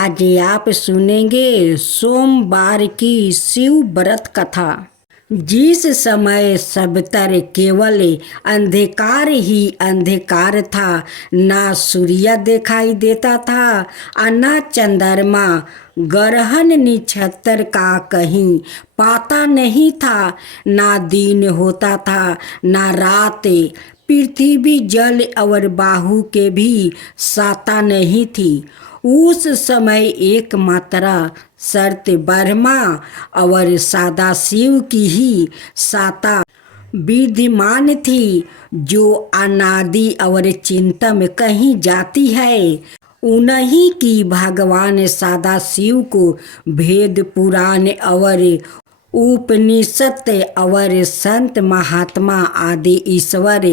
आज आप सुनेंगे सोमवार की शिव व्रत कथा। जिस समय सबतर केवल अंधकार ही अंधकार था, ना सूर्य दिखाई देता था और ना चंद्रमा, ग्रहण नक्षत्र का कहीं पता नहीं था, ना दिन होता था ना रात, पृथ्वी जल और बाहु के भी साता नहीं थी। उस समय एक मात्रा शर्त ब्रह्मा और सदाशिव की ही साता विद्यमान थी, जो अनादि और चिंता में कहीं जाती है। उन्हीं की भगवान सदाशिव को वेद पुराण और उपनिषद और संत महात्मा आदि ईश्वर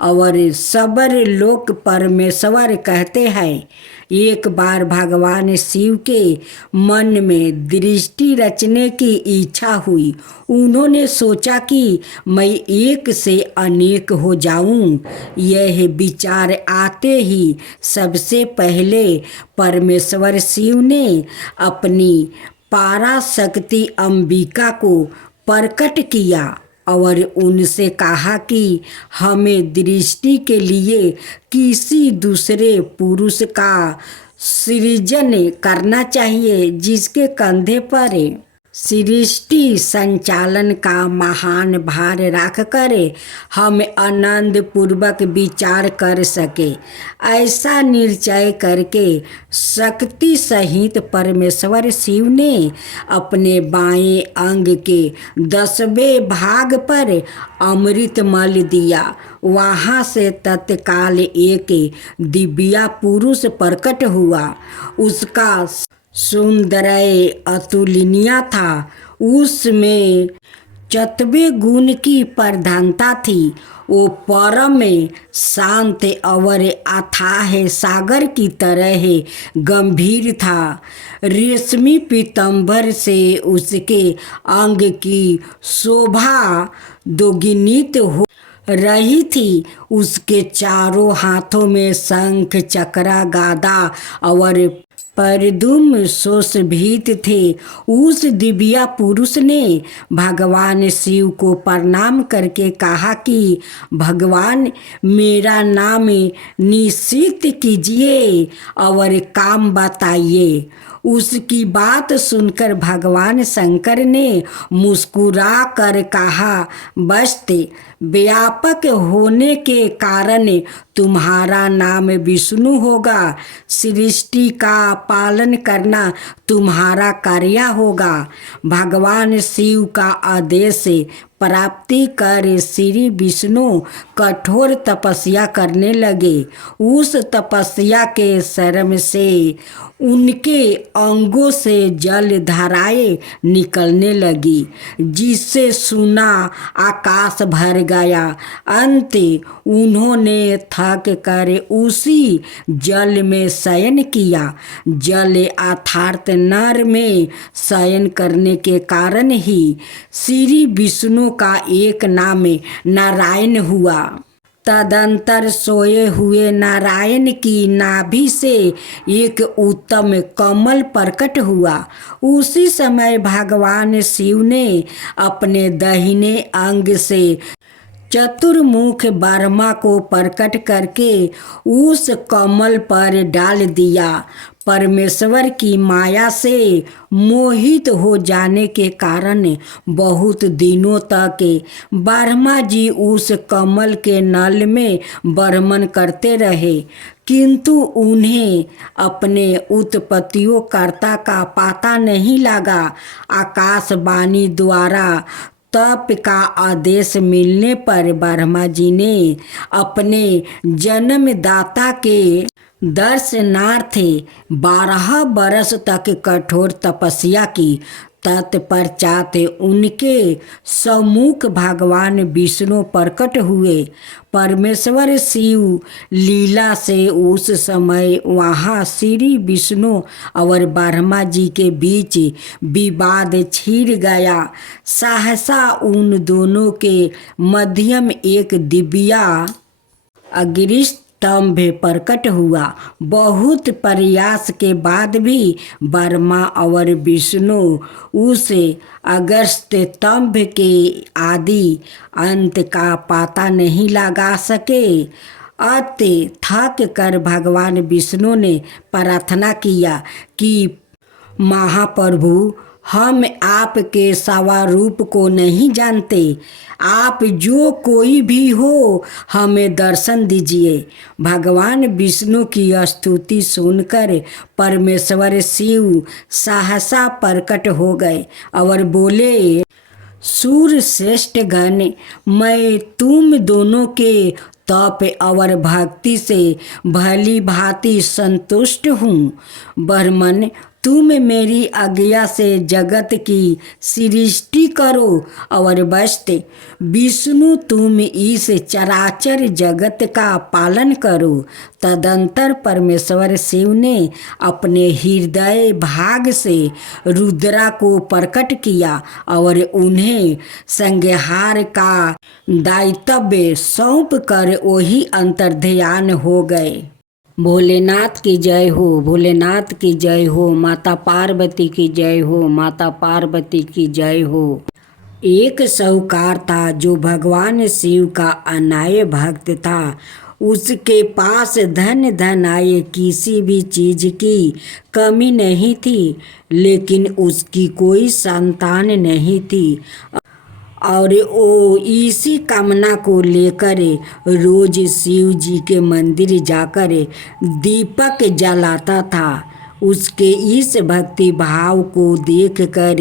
और सबर लोक परमेश्वर कहते हैं। एक बार भगवान शिव के मन में दृष्टि रचने की इच्छा हुई। उन्होंने सोचा कि मैं एक से अनेक हो जाऊं। यह विचार आते ही सबसे पहले परमेश्वर शिव ने अपनी पराशक्ति अंबिका को प्रकट किया और उनसे कहा कि हमें दृष्टि के लिए किसी दूसरे पुरुष का सृजन करना चाहिए, जिसके कंधे पर सृष्टि संचालन का महान भार रखकर हम आनंद पूर्वक विचार कर सके। ऐसा निश्चय करके शक्ति सहित परमेश्वर शिव ने अपने बाएं अंग के 10वें भाग पर अमृत मल दिया। वहाँ से तत्काल एक दिव्या पुरुष प्रकट हुआ। उसका सौंदर्य अतुलनीय था। उसमें 4वें गुण की प्रधानता थी। वो परम शांत और अथाह सागर की तरह गंभीर था। रेशमी पीतांबर से उसके अंग की शोभा दोगुनित हो रही थी। उसके चारों हाथों में शंख चक्र गदा और परदुम सुशोभित थे। उस दिव्या पुरुष ने भगवान शिव को प्रणाम करके कहा कि भगवान, मेरा नाम निश्चित कीजिए और काम बताइए। उसकी बात सुनकर भगवान शंकर ने मुस्कुरा कर कहा, बस्त व्यापक होने के कारण तुम्हारा नाम विष्णु होगा। सृष्टि का पालन करना तुम्हारा कार्य होगा। भगवान शिव का आदेश प्राप्ति कर श्री विष्णु कठोर तपस्या करने लगे। उस तपस्या के श्रम से उनके अंगों से जल धाराएं निकलने लगी, जिससे सुना आकाश भर गया। अंत उन्होंने थक कर उसी जल में शयन किया। जल अर्थात नर में शयन करने के कारण ही श्री विष्णु का एक नाम नारायण हुआ। तदंतर सोए हुए नारायण की नाभि से एक उत्तम कमल प्रकट हुआ। उसी समय भगवान शिव ने अपने दाहिने अंग से चतुर्मुख ब्रह्मा को प्रकट करके उस कमल पर डाल दिया। परमेश्वर की माया से मोहित हो जाने के कारण बहुत दिनों तक ब्रह्मा जी उस कमल के नल में भ्रमण करते रहे, किंतु उन्हें अपने उत्पत्तियोंकर्ता का पता नहीं लगा। आकाशवाणी द्वारा तप का आदेश मिलने पर ब्रह्मा जी ने अपने जन्मदाता के दर्शनार्थ 12 वर्ष तक कठोर तपस्या की। तत्पश्चात उनके सम्मुख भगवान विष्णु प्रकट हुए। परमेश्वर शिव लीला से उस समय वहाँ श्री विष्णु और ब्रह्मा जी के बीच विवाद छिड़ गया। सहसा उन दोनों के मध्यम एक दिव्या अग्रिष्ट तंभ प्रकट हुआ। बहुत प्रयास के बाद भी ब्रह्मा और विष्णु उस अगस्त तंभ के आदि अंत का पता नहीं लगा सके। अत थक कर भगवान विष्णु ने प्रार्थना किया कि महाप्रभु, हम आपके स्वरूप को नहीं जानते, आप जो कोई भी हो हमें दर्शन दीजिए। भगवान विष्णु की स्तुति सुनकर परमेश्वर शिव सहसा प्रकट हो गए और बोले, सूर श्रेष्ठ गण, मैं तुम दोनों के तप और भक्ति से भली भांति संतुष्ट हूँ। ब्रह्मन, तुम मेरी आज्ञा से जगत की सृष्टि करो और बस्त विष्णु तुम इस चराचर जगत का पालन करो। तदंतर परमेश्वर शिव ने अपने हृदय भाग से रुद्रा को प्रकट किया और उन्हें संहार का दायित्व सौंप कर वही अंतर्ध्यान हो गए। भोलेनाथ की जय हो, भोलेनाथ की जय हो, माता पार्वती की जय हो, माता पार्वती की जय हो। एक साहूकार था जो भगवान शिव का अनाय भक्त था। उसके पास धन आए किसी भी चीज की कमी नहीं थी, लेकिन उसकी कोई संतान नहीं थी और वो इसी कामना को लेकर रोज शिव जी के मंदिर जाकर दीपक जलाता था। उसके इस भक्ति भाव को देखकर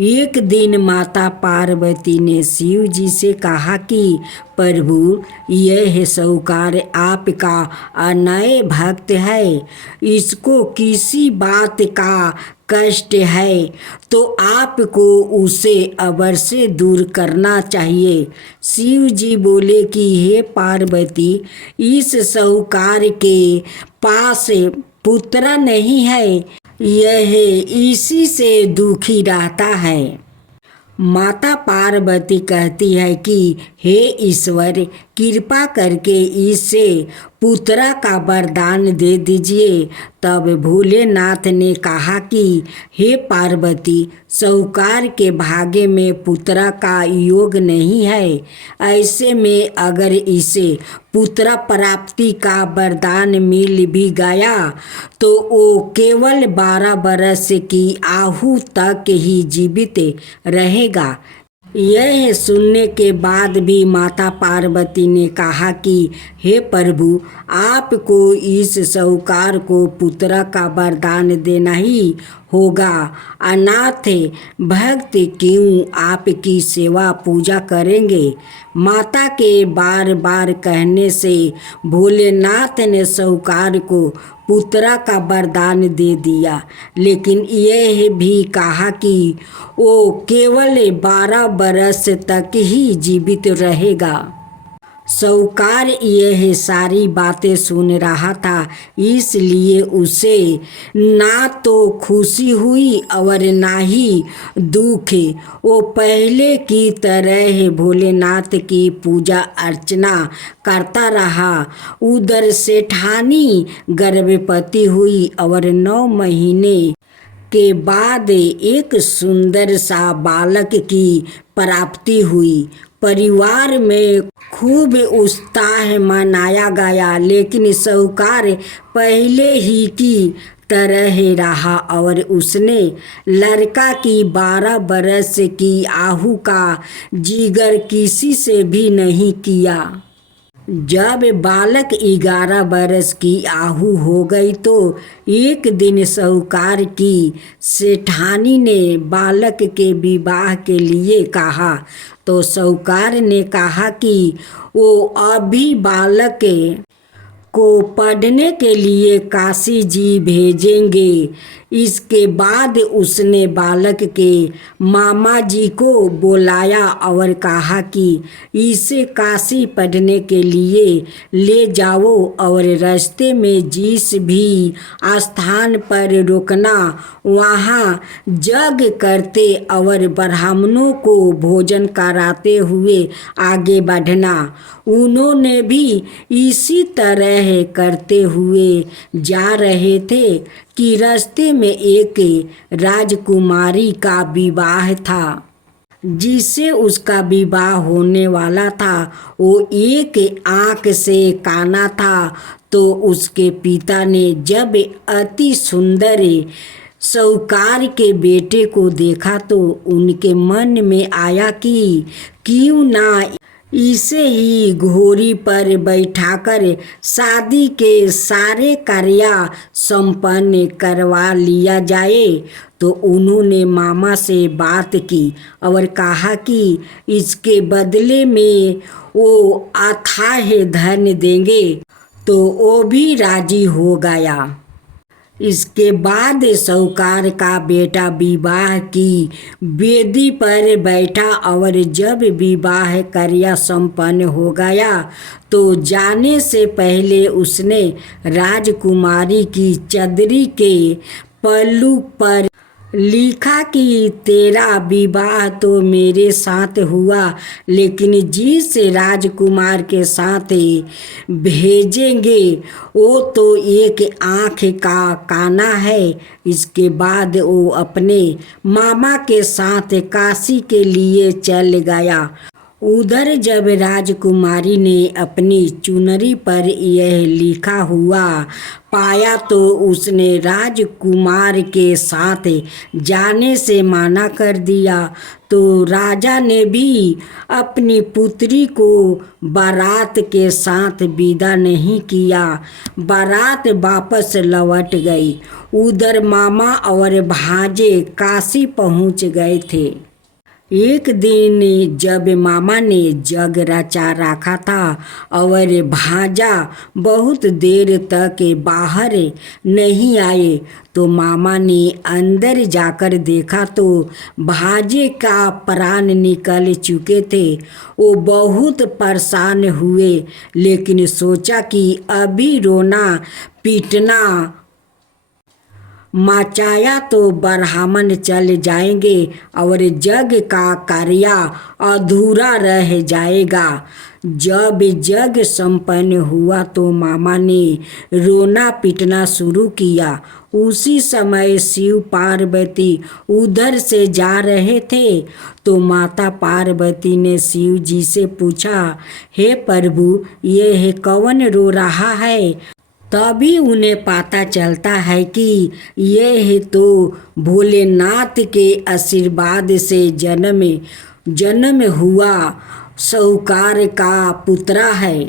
एक दिन माता पार्वती ने शिव जी से कहा कि प्रभु, यह साहूकार आपका अनय भक्त है, इसको किसी बात का कष्ट है तो आपको उसे अवश्य दूर करना चाहिए। शिव जी बोले कि हे पार्वती, इस साहूकार के पास पुत्र नहीं है, यह इसी से दुखी रहता है। माता पार्वती कहती है कि हे ईश्वर, कृपा करके इसे पुत्रा का वरदान दे दीजिए। तब भोलेनाथ ने कहा कि हे पार्वती, साहूकार के भाग्य में पुत्रा का योग नहीं है। ऐसे में अगर इसे पुत्र प्राप्ति का वरदान मिल भी गया तो वो केवल 12 बरस की आयु तक ही जीवित रहेगा। यह सुनने के बाद भी माता पार्वती ने कहा कि हे प्रभु, आपको इस साहूकार को पुत्र का वरदान देना ही होगा। अनाथ भक्त क्यों आपकी सेवा पूजा करेंगे। माता के बार बार कहने से भोलेनाथ ने साहूकार को पुत्रा का वरदान दे दिया, लेकिन यह भी कहा कि वो केवल 12 बरस तक ही जीवित रहेगा। साहूकार यह सारी बातें सुन रहा था, इसलिए उसे ना तो खुशी हुई और ना ही दुख। वो पहले की तरह भोलेनाथ की पूजा अर्चना करता रहा। उधर सेठानी गर्भवती हुई और 9 महीने के बाद एक सुंदर सा बालक की प्राप्ति हुई। परिवार में खूब उत्साह मनाया गया, लेकिन साहूकार पहले ही की तरह रहा और उसने लड़का की 12 बरस की आयु का जिक्र किसी से भी नहीं किया। जब बालक 11 बरस की आयु हो गई तो एक दिन साहूकार की सेठानी ने बालक के विवाह के लिए कहा, तो साहूकार ने कहा कि वो अभी बालक को पढ़ने के लिए काशी जी भेजेंगे। इसके बाद उसने बालक के मामा जी को बुलाया और कहा कि इसे काशी पढ़ने के लिए ले जाओ और रास्ते में जिस भी स्थान पर रुकना वहाँ यज्ञ करते और ब्राह्मणों को भोजन कराते हुए आगे बढ़ना। उन्होंने भी इसी तरह करते हुए जा रहे थे कि रास्ते में एक राजकुमारी का विवाह था। जिससे उसका विवाह होने वाला था वो एक आँख से काना था। तो उसके पिता ने जब अति सुंदर साहूकार के बेटे को देखा तो उनके मन में आया कि क्यों ना इसे ही घोड़ी पर बैठाकर शादी के सारे कार्य संपन्न करवा लिया जाए। तो उन्होंने मामा से बात की और कहा कि इसके बदले में वो अथाह धन देंगे। तो वो भी राजी हो गया। इसके बाद साहूकार का बेटा विवाह की वेदी पर बैठा और जब विवाह कार्य संपन्न हो गया तो जाने से पहले उसने राजकुमारी की चदरी के पल्लू पर लिखा कि तेरा विवाह तो मेरे साथ हुआ, लेकिन जिस राजकुमार के साथ भेजेंगे वो तो एक आँख का काना है। इसके बाद वो अपने मामा के साथ काशी के लिए चल गया। उधर जब राजकुमारी ने अपनी चुनरी पर यह लिखा हुआ पाया तो उसने राजकुमार के साथ जाने से मना कर दिया। तो राजा ने भी अपनी पुत्री को बारात के साथ विदा नहीं किया। बारात वापस लौट गई। उधर मामा और भांजे काशी पहुंच गए थे। एक दिन जब मामा ने जग रचा रखा था और भांजा बहुत देर तक बाहर नहीं आए तो मामा ने अंदर जाकर देखा तो भांजे का प्राण निकल चुके थे। वो बहुत परेशान हुए, लेकिन सोचा कि अभी रोना पीटना मचाया तो ब्राह्मण चल जाएंगे और यज्ञ का कार्य अधूरा रह जाएगा। जब यज्ञ संपन्न हुआ तो मामा ने रोना पीटना शुरू किया। उसी समय शिव पार्वती उधर से जा रहे थे तो माता पार्वती ने शिव जी से पूछा, हे प्रभु, यह कौन रो रहा है? तभी उन्हें पता चलता है कि यह तो भोलेनाथ के आशीर्वाद से जन्म हुआ साहूकार का पुत्र है।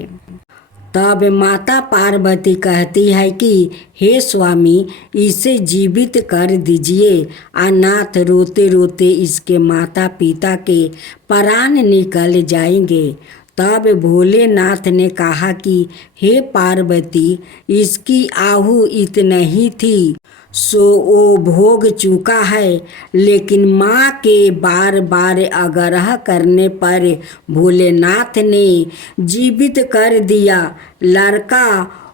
तब माता पार्वती कहती है कि हे स्वामी, इसे जीवित कर दीजिए। अनाथ रोते रोते इसके माता पिता के प्राण निकल जाएंगे। तब भोलेनाथ ने कहा कि हे पार्वती, इसकी आहु इतना ही थी सो वो भोग चुका है। लेकिन माँ के बार बार आग्रह करने पर भोलेनाथ ने जीवित कर दिया। लड़का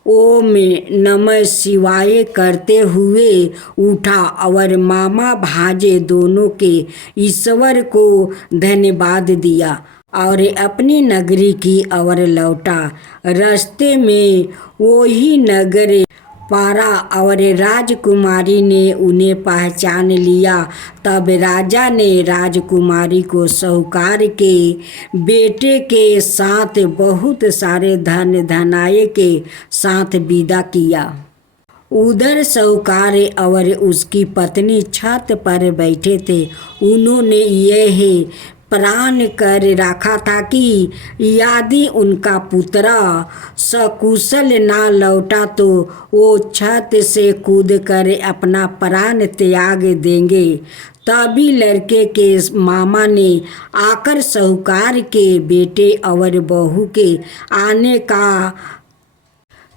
ओम नमः शिवाय करते हुए उठा और मामा भांजे दोनों के ईश्वर को धन्यवाद दिया और अपनी नगरी की ओर लौटा। रास्ते में वही नगर पारा और राजकुमारी ने उन्हें पहचान लिया। तब राजा ने राजकुमारी को साहूकार के बेटे के साथ बहुत सारे धन धनाये के साथ विदा किया। उधर साहूकार और उसकी पत्नी छत पर बैठे थे। उन्होंने यह प्रण कर रखा था कि यदि उनका पुत्र सकुशल ना लौटा तो वो छत से कूदकर अपना प्राण त्याग देंगे। तभी लड़के के मामा ने आकर साहूकार के बेटे और बहू के आने का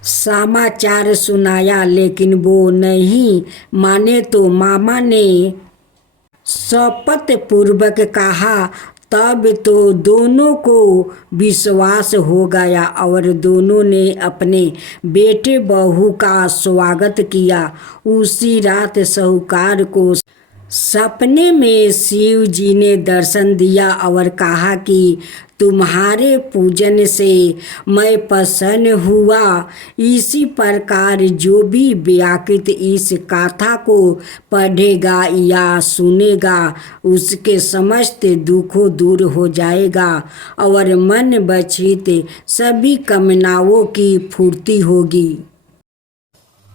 समाचार सुनाया, लेकिन वो नहीं माने तो मामा ने शपथ पूर्वक कहा। तब तो दोनों को विश्वास हो गया और दोनों ने अपने बेटे बहू का स्वागत किया। उसी रात साहूकार को सपने में शिव जी ने दर्शन दिया और कहा कि तुम्हारे पूजन से मैं प्रसन्न हुआ। इसी प्रकार जो भी व्याकृत इस गाथा को पढ़ेगा या सुनेगा उसके समस्त दुखों दूर हो जाएगा और मन बचित सभी कामनाओं की पूर्ति होगी।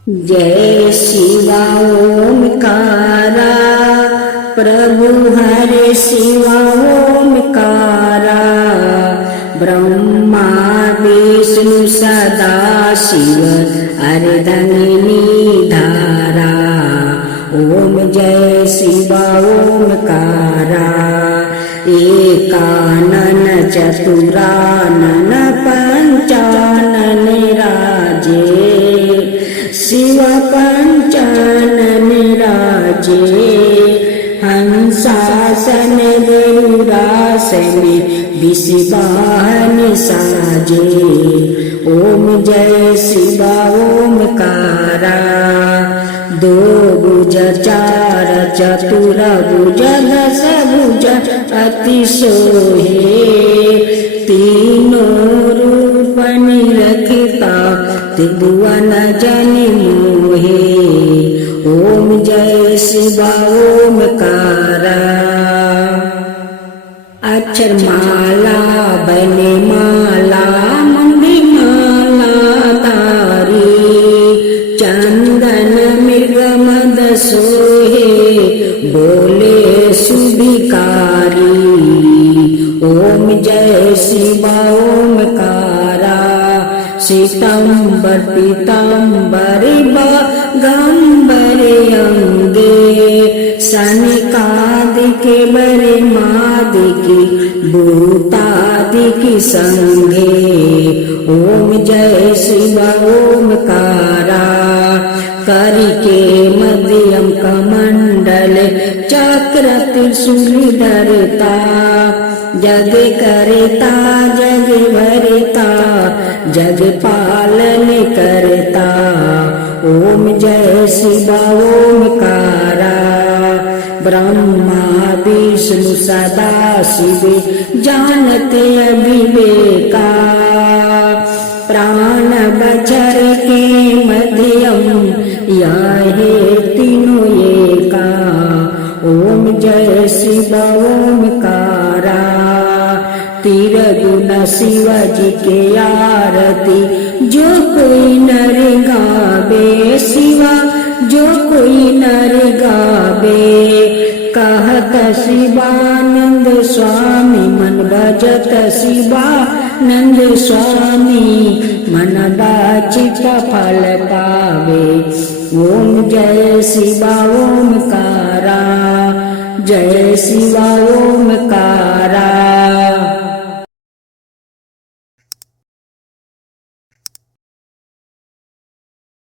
जय शिवा ओमकारा, प्रभु हरे शिवा ओमकारा। ब्रह्मा विष्णु सदा शिव अर्धंगिनी धारा। ओम जय शिवा ओमकारा। एकानन चतुरानन पंचानन राजे। शिव पंचानन राजे। हंसासन गरुड़ासन विषवाहन साजे। ओम जय शिवा ओमकारा। दो भुज चार चतुर भुज दस भुज अति सोहे। तीनों रूप निरखता त्रिभुवन जन मोहे। ओम जय शिवा ओमकारा। अक्षर माला बने माला मंदी माला तारी। चंदन मृग मद सोहे बोले सुभिकारी। ओम जय शिवा ओमकारा। श्वेतांबर पीतांबर बागंबर अंगे। सनकादिके बरे मादिके भूतादिके संगे। ओम जय शिवा ओमकारा। करिके मध्यम कमंडल चक्र त्रिशूल धरता। जग करता जग भरता जग पालन करता। ओम जय शिवा ओमकारा। ब्रह्मा विष्णु सदा शिव जानते अविवेका। प्राण बचर के मध्यम यह तीनों एका। ओम जय शिवा ओमकारा। तिरगुण शिव जी के आरती जो कोई नर गावे। शिवा जो कोई नर गावे। कहत शिवानंद स्वामी मन भजत शिवानंद स्वामी। मन वांछित फल पावे। ओम जय शिवा ओमकारा। जय शिवा ओमकारा।